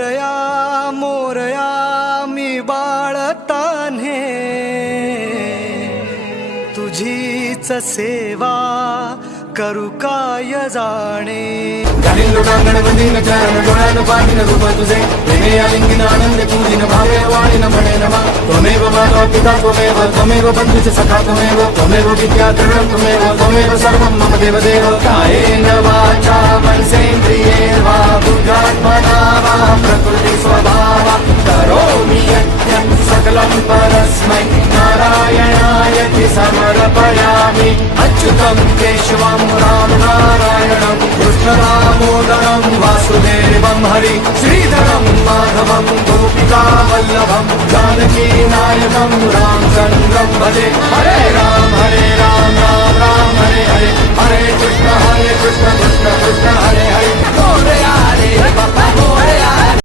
मोरया मोरया मी बाळतान्हे तुझीच सेवा करू काय जाणे. गालिंग लोटांगण वंदीन चरण डोळ्यान पाहिन रूप तुझे प्रेमे आलिंगिन आनंद पूजिन भावे वाणीन म्हणे नमा. त्वमेव माता पिता त्वमेव बंधुश्च सखा त्वमेव विद्या द्रविणं त्वमेव सर्वं मम देवदेव. कायेन वाचा मनसेन्द्रिये वा बुद्ध्यात्मना वा प्रकृति स्वभावात् करोमि यज्ञं सकलं परस्मै नारायणायति समर्पयामि. अच्युतं केशवं राम नारायणं कृष्णदामोदरं वासुदेवं हरि श्रीधरं माधवं गोपिका वल्लभं जानकी नायकं रामचन्द्रं भजे. हरे राम राम राम हरे हरे हरे कृष्ण कृष्ण कृष्ण हरे